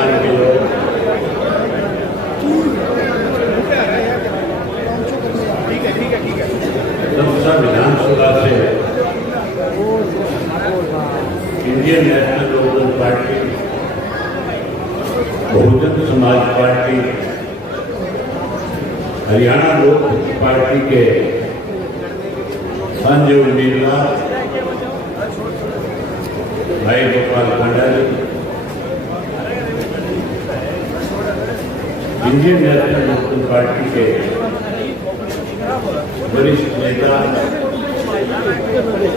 समाज के लोग दमसा विधानसभा से इंडियन नेशनल लोकदल पार्टी, बहुजन समाज पार्टी, हरियाणा लोक पार्टी के संजय उम्मीदवार भाई गोपाल कांडा जी, इंडियन नेशनल लोकदल पार्टी के वरिष्ठ नेता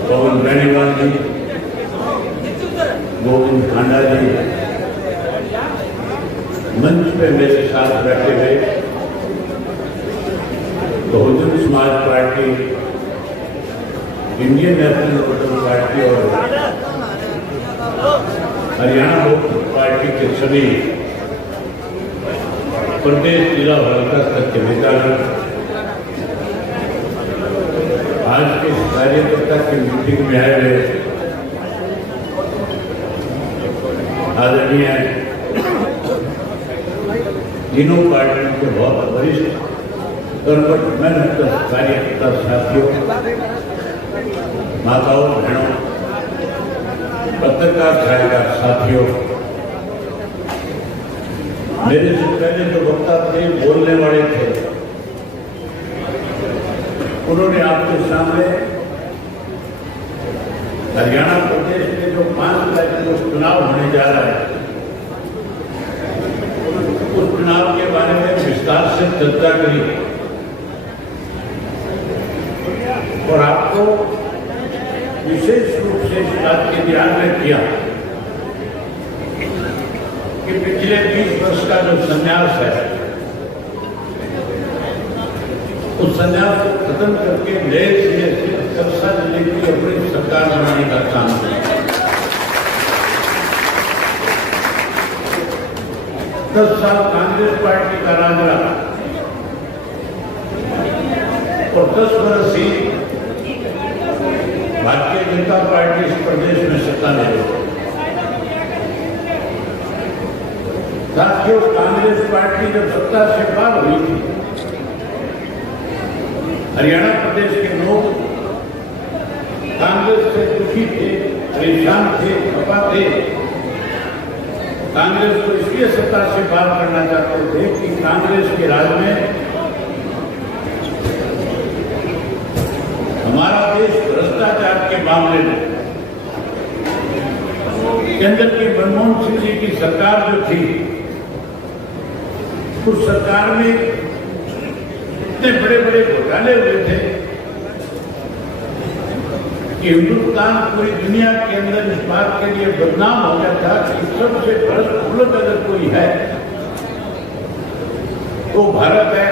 पवन बेनीवाल जी, गोविंद कांडा जी, मंच पे मेरे साथ बैठे हुए Bahujan Samaj party, Indian National Lokdal party और हरियाणा लोक पार्टी के सभी प्रदेश जिला हल्का स्तर के नेतागण, आज के इस कार्यकर्ता की मीटिंग में आए हुए आदरणीय तीनों पार्टियों के बहुत वरिष्ठ कर्मठ मेहनत कार्यकर्ता साथियों, माताओं बहनों, पत्रकार छायाकार साथियों, मेरे से पहले जो वक्ता थे, बोलने वाले थे, उन्होंने आपके सामने हरियाणा प्रदेश में जो 5 राज्यों में चुनाव होने जा रहा है, उस चुनाव के बारे में विस्तार से चर्चा करी और आपको विशेष रूप से इस बात के ध्यान में किया कि पिछले 20 वर्ष का जो संन्यास है, उस संन्यास को खत्म करके नए सिरे से सिरसा जिले की अपनी सरकार बनाने का काम किया। 10 साल कांग्रेस पार्टी का राज रहा और 10 वर्ष ही भारतीय जनता पार्टी इस प्रदेश में सत्ता ले रही। साथियों, कांग्रेस पार्टी जब सत्ता से बाहर हुई थी, हरियाणा प्रदेश के लोग कांग्रेस से दुखी थे, परेशान थे, खफा थे। कांग्रेस को इसलिए सत्ता से बाहर करना चाहते थे कि कांग्रेस के राज में हमारा देश भ्रष्टाचार के मामले में केंद्र की मनमोहन सिंह जी की सरकार जो थी, उस सरकार में इतने बड़े बड़े घोटाले हुए थे कि हिंदुस्तान पूरी दुनिया के अंदर इस बात के लिए बदनाम हो गया था कि सबसे भ्रष्ट मुल्क अगर कोई है तो भारत है।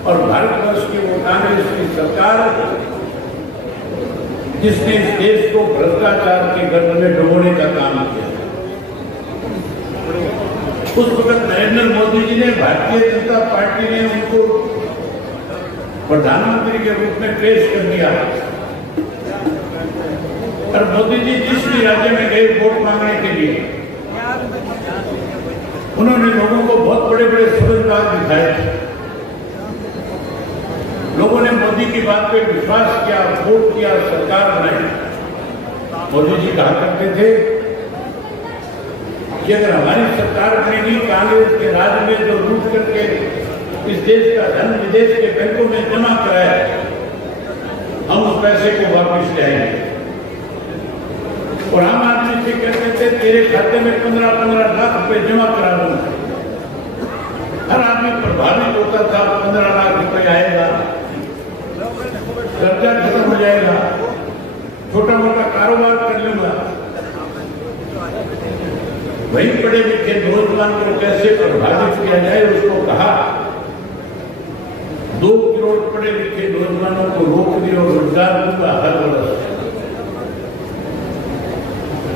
और भारतवर्ष की वो कांग्रेस की सरकार जिसने इस देश को भ्रष्टाचार के गर्भ में डुबोने का काम किया। उस वक्त नरेंद्र मोदी जी ने, भारतीय जनता पार्टी ने उनको प्रधानमंत्री के रूप में पेश कर दिया और मोदी जी जिस भी राज्य में गए वोट मांगने के लिए, उन्होंने लोगों को बहुत बड़े बड़े सुविधाएं दिखाए थे। लोगों ने मोदी की बात पे विश्वास किया, वोट किया, सरकार बनाई। मोदी जी कहा करते थे कि अगर हमारी सरकार बनेगी, कांग्रेस के राज में जो लूट करके इस देश का धन विदेश के बैंकों में जमा कराया, हम उस पैसे को वापस ले आएंगे। और आम आदमी से कहते थे तेरे खाते में 15-15 लाख रुपए जमा करा दूंगा। हर आदमी प्रभावित होता था, 15 लाख रुपए आएगा, कर्जा खत्म हो जाएगा, छोटा मोटा कारोबार कर लूंगा। वही पढ़े लिखे नौजवान को कैसे प्रभावित किया जाए, उसको कहा 2 करोड़ पढ़े लिखे नौजवानों को नौकरी और रोजगार दूंगा हर वर्ष।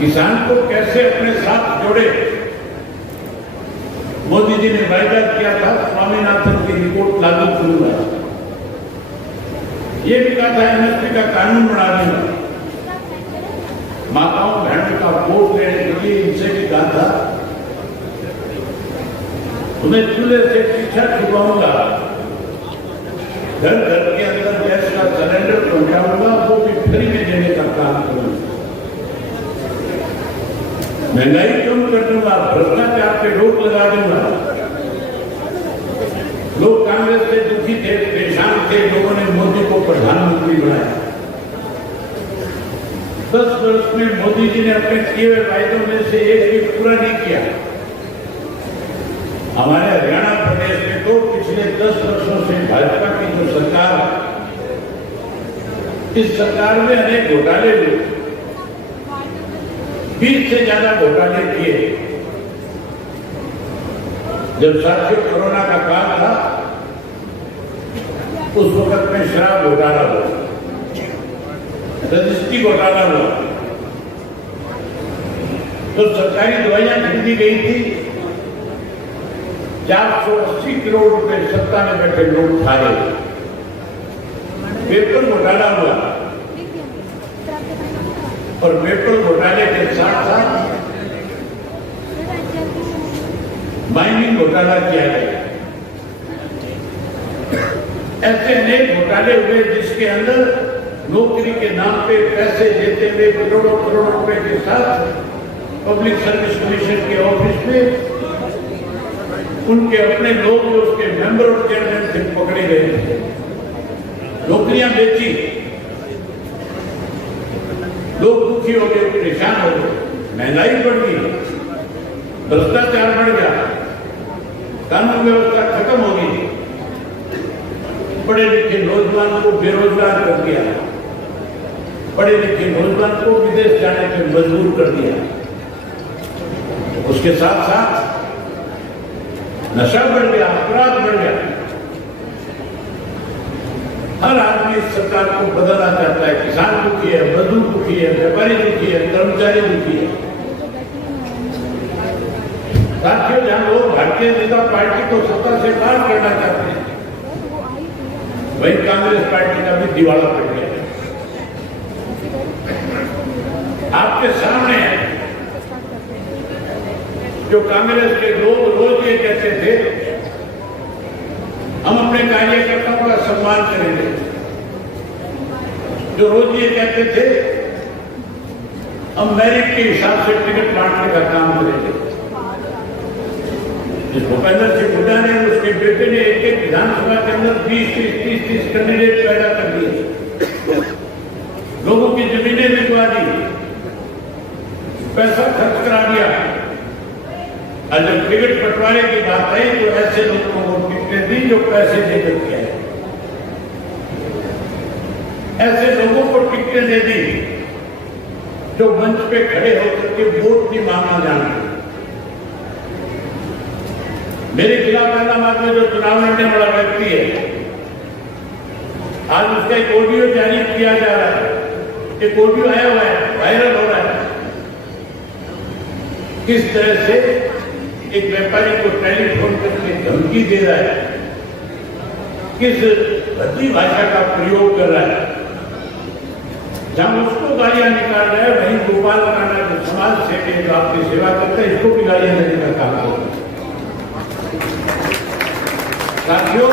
किसान को कैसे अपने साथ जोड़े, मोदी जी ने वायदा किया था, स्वामीनाथन की रिपोर्ट लागू करूंगा। ये भी कहा था एमएसपी का कानून बना दूंगा। माताओं बहनों का वोट लेने के लिए इनसे भी कहा था उन्हें चूल्हे से पीछा छुपाऊंगा, घर घर के अंदर गैस का सिलेंडर पहुंचाऊंगा, वो भी फ्री में देने का काम करूंगा। महंगाई कम कर दूंगा, भ्रष्टाचार पे रोक लगा दूंगा। लोग कांग्रेस से दुखी थे, परेशान थे, लोगों ने मोदी को प्रधानमंत्री बनाया। 10 वर्ष में मोदी जी ने अपने किए हुए वायदों में से एक भी पूरा नहीं किया। हमारे हरियाणा प्रदेश में तो पिछले 10 वर्षों से भाजपा की जो सरकार है, इस सरकार में अनेक घोटाले हुए, 20 से ज्यादा घोटाले किए। जब साथियों कोरोना का काल था, उस वक्त में शराब घोटाला हुआ, रजिस्ट्री घोटाला हुआ, तो सरकारी दवाइयां खरीदी गई थी, 480 करोड़ रुपए सत्ता में बैठे लोग खा रहे। पेट्रोल घोटाला हुआ और पेट्रोल घोटाले के साथ साथ माइनिंग घोटाला किया गया। ऐसे अनेक घोटाले हुए जिसके अंदर नौकरी के नाम पे पैसे देते हुए करोड़ों करोड़ रुपए के साथ पब्लिक सर्विस कमीशन के ऑफिस में उनके अपने लोग जो उसके मेंबर और चेयरमैन थे पकड़े गए थे, नौकरियां बेची, लोग दुखी हो गए, परेशान हो गए, महंगाई बढ़ गई, भ्रष्टाचार बढ़ गया, कानून व्यवस्था खत्म हो गई, पढ़े लिखे नौजवान को बेरोजगार कर दिया, पढ़े लिखे नौजवान को विदेश जाने पे मजबूर कर दिया। उसके साथ साथ नशा बढ़ गया, अपराध बढ़ गया। हर आदमी इस सरकार को बदलना चाहता है। किसान दुखी है, मजदूर दुखी है, व्यापारी दुखी है, कर्मचारी दुखी है। साथियों, जहां लोग भारतीय जनता पार्टी को सत्ता से बाहर करना चाहते हैं, वही कांग्रेस पार्टी का भी दिवाला पड़ गया। आपके सामने है जो कांग्रेस के लोग रोज ये कहते थे, हम अपने कार्यकर्ताओं का सम्मान करेंगे, जो रोज ये कहते थे हम मेरिट के हिसाब से टिकट बांटने का काम करेंगे। जिस भूपेंद्र सिंह हुड्डा ने, उसके बेटे ने एक एक विधानसभा के अंदर 20-30 कैंडिडेट पैदा कर दिए, लोगों की जमीनें बिकवा दी, पैसा खर्च करा दिया। और जब टिकट बंटवारे की बात आई तो ऐसे लोगों को टिकटें दी जो पैसे देकर के आए, ऐसे लोगों को टिकटें दे दी जो मंच पे खड़े होकर के वोट नहीं मांगना जानते। मेरे खिलाफ इलाहाबाद में जो चुनाव लड़ने वाला व्यक्ति है, आज उसका एक ऑडियो जारी किया जा रहा है, एक ऑडियो आया हुआ है, वायरल हो रहा है, किस तरह से एक व्यापारी को टेलीफोन करके धमकी दे रहा है, किस भद्दी भाषा का प्रयोग कर रहा है। जहां उसको गालियां निकाल रहा है, वहीं गोपाल कांडा जो समाज सेवी जो आपकी सेवा करते हैं, इसको भी गालियां देने का काम करता है। साथियों,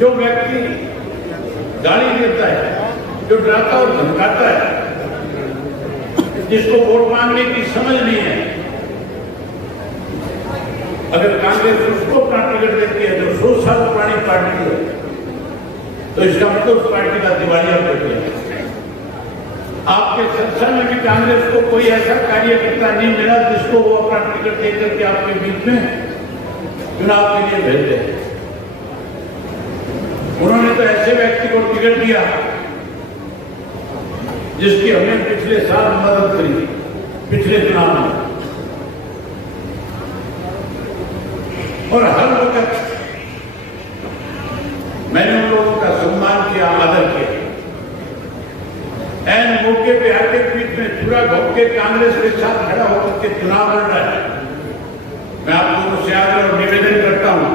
जो व्यक्ति गाली देता है, जो डराता और धमकाता है, जिसको वोट मांगने की समझ नहीं है, अगर कांग्रेस उसको अपना टिकट देती है जो 100 साल पुरानी पार्टी है, तो इसका मतलब उस पार्टी का दिवालिया कर दिया। आपके संसद में भी कांग्रेस को कोई ऐसा कार्यकर्ता नहीं मिला जिसको वो अपना टिकट देकर के आपके बीच में चुनाव के लिए भेज दे। उन्होंने तो ऐसे व्यक्ति को टिकट दिया जिसकी हमने पिछले साल मदद करी, पिछले चुनाव में, और हर वक्त मैंने उन लोगों का सम्मान किया, आदर किया। ऐन मौके पे आके पीठ में पूरा घोंक के कांग्रेस के साथ खड़ा होकर के चुनाव लड़ रहा है। मैं आप लोगों से आग्रह और निवेदन करता हूं,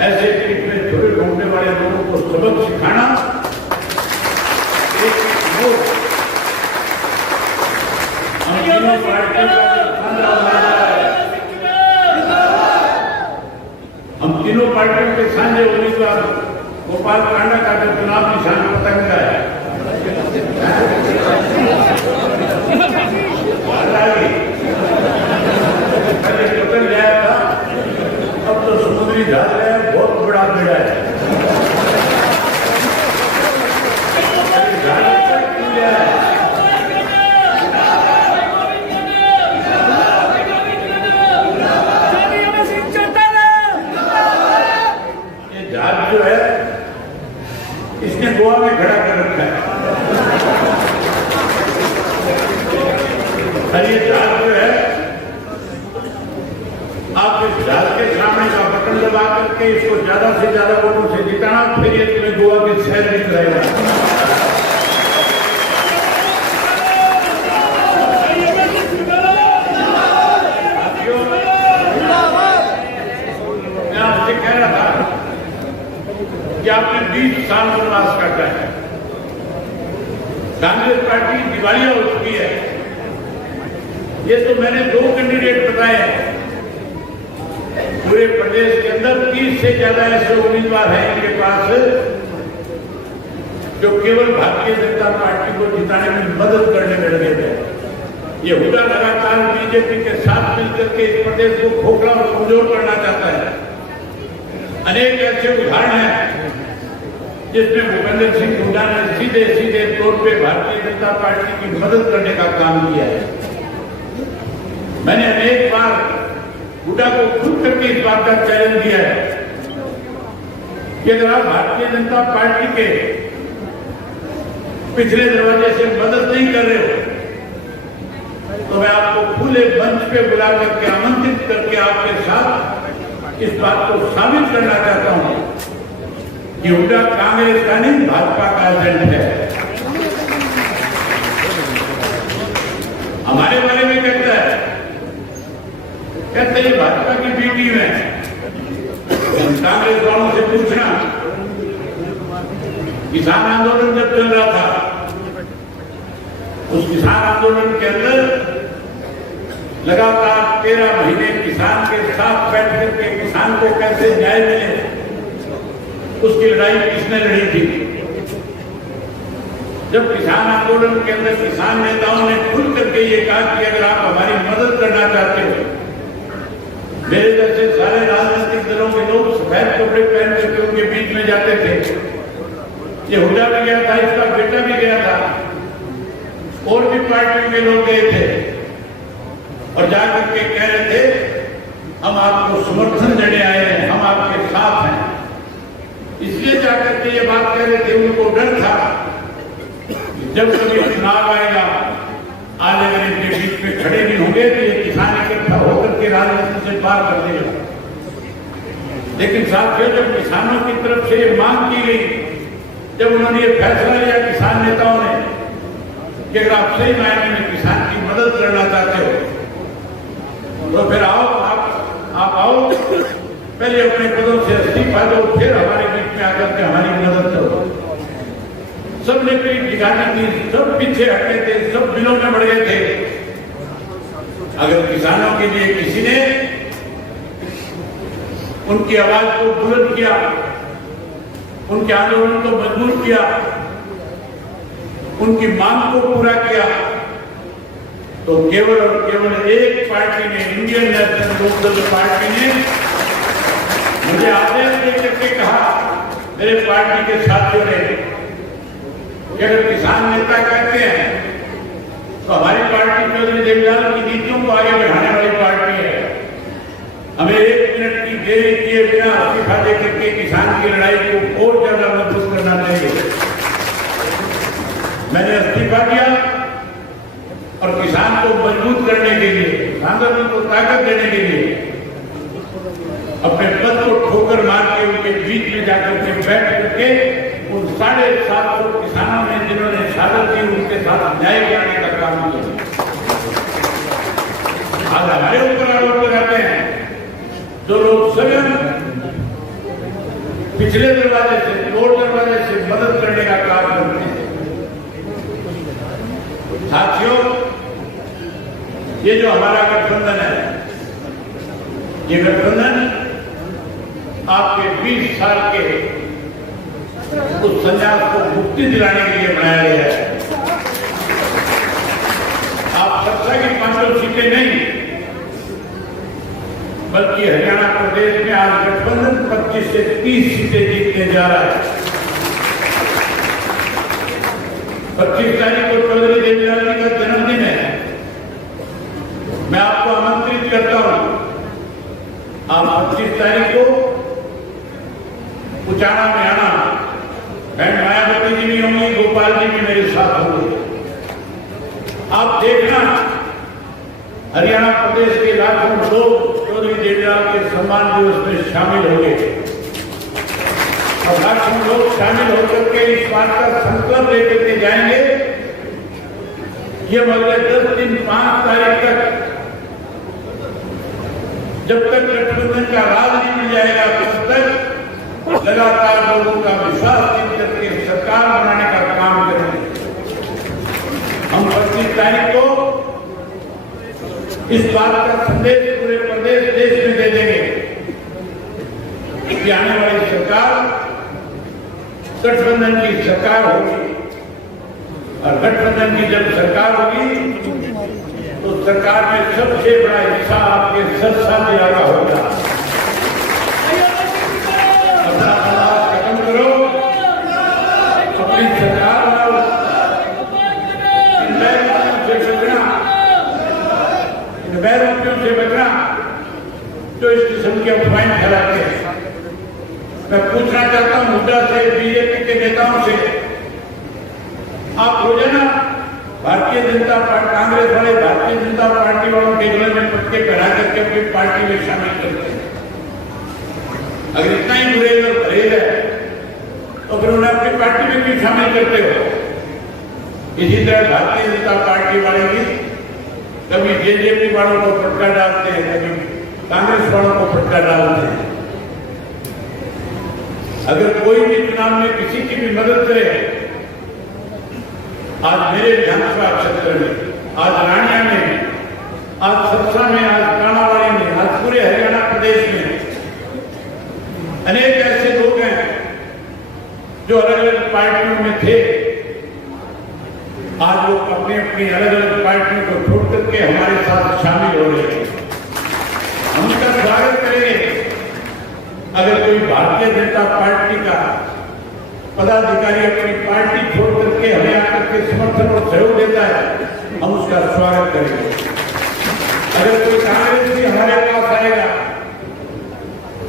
ऐसे पीठ में थोड़े घूमने वाले लोगों को सबक सिखाना हम तीनों पार्टियों का गोपाल कांडा का जो चुनाव निशान पतंग का है, पहले पतंग गया था, अब तो समुद्री जहाज है, बहुत बड़ा बेड़ा है। जो है इसने गोवा में खड़ा कर रखा है। और ये जहाज जो है, आप इस जहाज के सामने का बटन दबा करके इसको ज्यादा से ज्यादा वोटों से जिताना, फिर ये तुम्हें गोवा के शहर में कराएगा। मैं आपसे कह रहा था कि आपने 20 साल वनवास काटा है। कांग्रेस पार्टी दिवालिया हो चुकी है। ये तो मैंने 2 कैंडिडेट बताए हैं। पूरे प्रदेश के अंदर 30 से ज्यादा ऐसे उम्मीदवार हैं इनके पास जो केवल भारतीय जनता पार्टी को जिताने में मदद करने में लगे थे। ये हुड्डा लगातार बीजेपी के साथ मिलकर के इस प्रदेश को खोखला और कमजोर करना चाहता है। अनेक ऐसे उदाहरण हैं जिसमें भूपेंद्र सिंह हुड्डा ने सीधे सीधे तौर पे भारतीय जनता पार्टी की मदद करने का काम किया है। मैंने अनेक बार हुड्डा को खुद करके इस बात का चैलेंज दिया है कि अगर आप भारतीय जनता पार्टी के पिछले दरवाजे से मदद नहीं कर रहे हो तो मैं आपको खुले मंच पे बुला करके आमंत्रित करके आपके साथ इस बात को साबित करना चाहता हूं कि हुड्डा कांग्रेस का नहीं, भाजपा का एजेंट है। हमारे बारे में कहता है भाजपा की बी टीम है। कांग्रेस वालों से पूछना, किसान आंदोलन जब चल रहा था, उस किसान आंदोलन के अंदर लगातार 13 महीने किसान के साथ बैठ करके किसान को कैसे न्याय मिले, उसकी लड़ाई किसने लड़ी थी? जब किसान आंदोलन के अंदर किसान नेताओं ने खुल करके ये कहा कि अगर आप हमारी मदद करना चाहते हो, मेरे जैसे सारे राजनीतिक दलों के लोग सफेद कपड़े पहन करके उनके बीच में जाते थे। ये हुड्डा भी गया था, इसका बेटा भी गया था, और भी पार्टियों के लोग गए थे और जाकर के कह रहे थे हम आपको समर्थन देने आए हैं, हम आपके साथ हैं। इसलिए जाकर के ये बात कह रहे थे, उनको डर था जब कभी चुनाव आएगा, आज अगर इनके बीच में खड़े नहीं होंगे तो ये किसान इकट्ठा होकर के राजनीति से पार कर देगा। लेकिन साथियों, जब किसानों की तरफ से ये मांग की गई, जब उन्होंने ये फैसला लिया किसान नेताओं ने कि अगर आप सही मायने में किसान की मदद करना चाहते हो तो फिर आओ, आप आओ, पहले अपने पदों से इस्तीफा दो, फिर हमारे बीच में आकर के हमारी मदद करो। सबने पीठ दिखानी थी, सब पीछे हटे थे, सब दिलों में बढ़ गए थे। अगर किसानों के लिए किसी ने उनकी आवाज को बुलंद किया, उनके आंदोलन को मजबूत किया, उनकी मांग को पूरा किया, तो केवल और केवल एक पार्टी ने, इंडियन नेशनल लोकदल पार्टी ने मुझे आदेश देकर के कहा, मेरे पार्टी के साथियों ने, कि अगर किसान नेता कहते हैं तो हमारी पार्टी चौधरी देवीलाल की नीतियों को आगे बढ़ाने वाली पार्टी है। हमें 1 मिनट की देरी किए बिना इस्तीफा देकर के किसान की लड़ाई को और ज्यादा मजबूत करना चाहिए। मैंने इस्तीफा दिया और किसान को मजबूत करने के लिए, आंदोलन को ताकत देने के लिए अपने पद को ठोकर मार के उनके बीच में जाकर के बैठ करके उन 750 किसानों ने जिन्होंने शहादत दी, उनके साथ न्याय करने का काम किया। आज हमारे ऊपर आरोप लगाते हैं जो लोग स्वयं पिछले दरवाजे से, तोड़ दरवाजे से मदद करने का काम करते हैं। साथियों, ये जो हमारा गठबंधन है, ये गठबंधन आपके 20 साल के उस संन्यास को मुक्ति दिलाने के लिए बनाया गया है। आप सत्ता की 500 सीटें नहीं, बल्कि हरियाणा प्रदेश में आज गठबंधन 25 से 30 सीटें जीतने जा रहा है। 25 तारीख को चौधरी देवीलाल जी का जन्मदिन है। मैं आपको आमंत्रित करता हूं, आप 25 तारीख को उचाना में आना। बहन मायावती जी भी होंगी, गोपाल जी भी मेरे साथ होंगे। आप देखना, हरियाणा प्रदेश के लाखों लोग चौधरी देवीलाल के सम्मान दिवस में शामिल होंगे और लाखों लोग शामिल होकर के इस बात का संकल्प लेकर के जाएंगे कि हम अगले 10 दिन 5 तारीख तक, जब तक गठबंधन का राज नहीं मिल जाएगा, तब तक लगातार लोगों का विश्वास जीत करके सरकार बनाने का काम करेंगे। हम 25 तारीख को इस बात का संदेश पूरे प्रदेश देश में दे देंगे कि आने वाली सरकार गठबंधन की सरकार होगी और गठबंधन की जब सरकार होगी तो सरकार में सबसे बड़ा हिस्सा आपके सरसाथी का होगा। अपना समाज खत्म करो, अपनी सरकार बनाओ, बैरोपियों से बचना जो इस किस्म की अफवाहें फैलाते हैं। मैं पूछना चाहता हूं हुड्डा से, बीजेपी के नेताओं से, आप रोजाना भारतीय जनता पार्टी, कांग्रेस वाले भारतीय जनता पार्टी वालों के गले में पटके पहना करके अपनी पार्टी में शामिल करते हैं। अगर इतना ही गुरेज और परहेज है तो फिर उन्हें अपनी पार्टी में क्यों शामिल करते हो? इसी तरह भारतीय जनता पार्टी वाले भी कभी जेजेपी वालों को फटका डालते हैं, कभी कांग्रेस वालों को फटका डालते हैं। अगर कोई भी चुनाव में किसी की भी मदद करे, आज मेरे विधानसभा क्षेत्र में, आज रानिया में, आज सरसा में, आज कानावाड़ी में, आज पूरे हरियाणा प्रदेश में अनेक ऐसे लोग हैं जो अलग अलग पार्टियों में थे। आज वो अपनी अपनी अलग अलग पार्टियों को छोड़ करके हमारे साथ शामिल हो रहे हैं। हम उनका स्वागत करेंगे। अगर कोई भारतीय जनता पार्टी का पदाधिकारी अपनी पार्टी छोड़ करके हमें आकर के समर्थन और सहयोग देता है, हम उसका स्वागत करेंगे। अगर कोई कांग्रेस भी हमारे पास आएगा,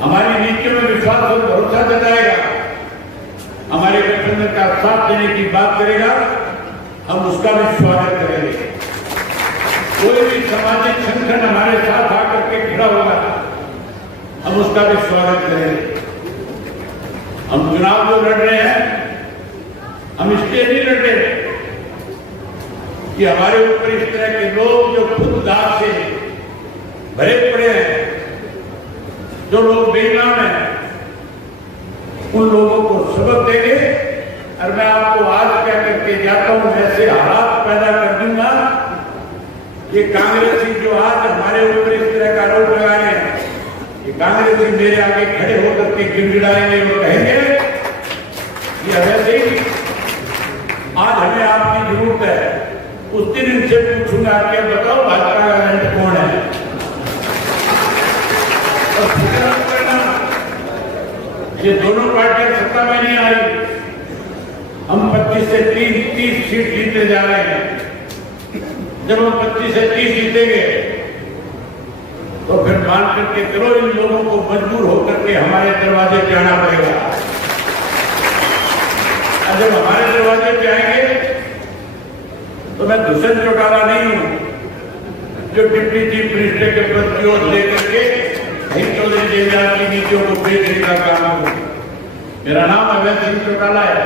हमारी नीतियों में विश्वास और भरोसा जताएगा, हमारे गठबंधन का साथ देने की बात करेगा, हम उसका भी स्वागत करेंगे। कोई भी सामाजिक संगठन हमारे साथ आकर के खड़ा होगा, हम उसका भी स्वागत करेंगे। हम चुनाव जो लड़ रहे हैं, हम इसलिए नहीं लड़ रहे कि हमारे ऊपर इस तरह के लोग जो खुद दाग से भरे पड़े हैं, जो लोग बेईमान हैं, उन लोगों को सबक देंगे। और मैं आपको आज क्या करके जाता हूं, ऐसे हालात पैदा कर दूंगा कि कांग्रेसी जो आज हमारे ऊपर इस तरह का आरोप लगा रहे हैं, ये कांग्रेसी मेरे आगे खड़े होकर के गिड़गिड़ाएंगे और कहेंगे कि वैसे ही आज हमें आपकी जरूरत है। उस दिन इनसे पूछूंगा कि बताओ भाजपा का एजेंट कौन है। और फिक्र मत करना, ये दोनों पार्टियां सत्ता में नहीं आई। हम 25 से 30 सीट जीतने जा रहे हैं। जब हम 25 से 30 जीतेंगे तो फिर मान करके चलो, इन लोगों को मजबूर होकर के हमारे दरवाजे पे आना पड़ेगा। और जब हमारे दरवाजे पे आएंगे तो मैं दुष्यंत चौटाला नहीं हूं जो डिप्टी चीफ मिनिस्टर के प्रतिरोध लेकर के चौधरी देवीलाल की नीतियों को बेचने का काम करूं। मेरा नाम अवैध सिंह चौटाला है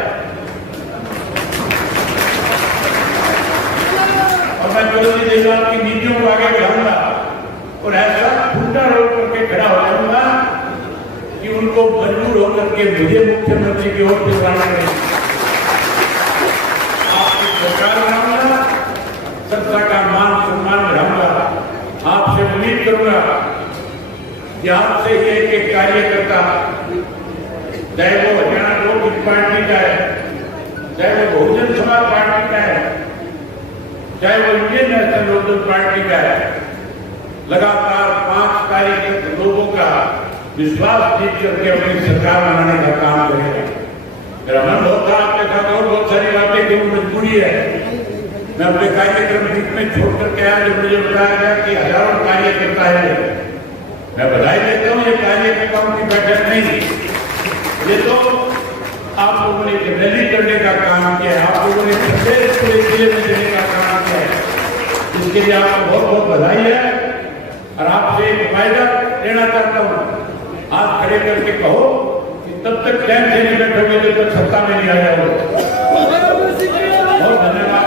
और मैं चौधरी देवीलाल की नीतियों को आगे बढ़ाऊंगा और ऐसा ठुंडा रोक करके खड़ा हो जाऊंगा कि उनको मजबूर होकर के मुझे मुख्यमंत्री की ओर से बुलाना पड़ेगा। आपकी सरकार बनाऊंगा, सत्ता का मान सम्मान बढ़ाऊंगा। आपसे उम्मीद करूंगा कि आपसे ही एक एक कार्यकर्ता, चाहे वो हरियाणा लोक किस पार्टी का है, चाहे वो बहुजन समाज पार्टी का है, चाहे वो इंडियन नेशनल लोकदल पार्टी का है, लगातार 5 कार्यकर्ता लोगों का विश्वास जीत करके अपनी सरकार बनाने का काम करेगा। मेरा मन बहुत था आपके साथ और बहुत सारी बातें की मजबूरी है। मैं अपने कार्यक्रम बीच में छोड़ करके आया जब मुझे बताया गया कि हजारों कार्यकर्ता है। मैं बधाई देता हूँ, ये कार्यकर्ताओं की बैठक नहीं, ये तो आप लोगों ने रैली करने का काम किया है, आप लोगों ने संदेश पूरे जिले में देने का काम किया है, इसके लिए आपको बहुत बहुत बधाई है। और आपसे एक फायदा लेना चाहता हूँ, आप खड़े करके कहो कि तब तक चैन से नहीं बैठोगे जब तक सत्ता में नहीं आ जाओगे। बहुत धन्यवाद।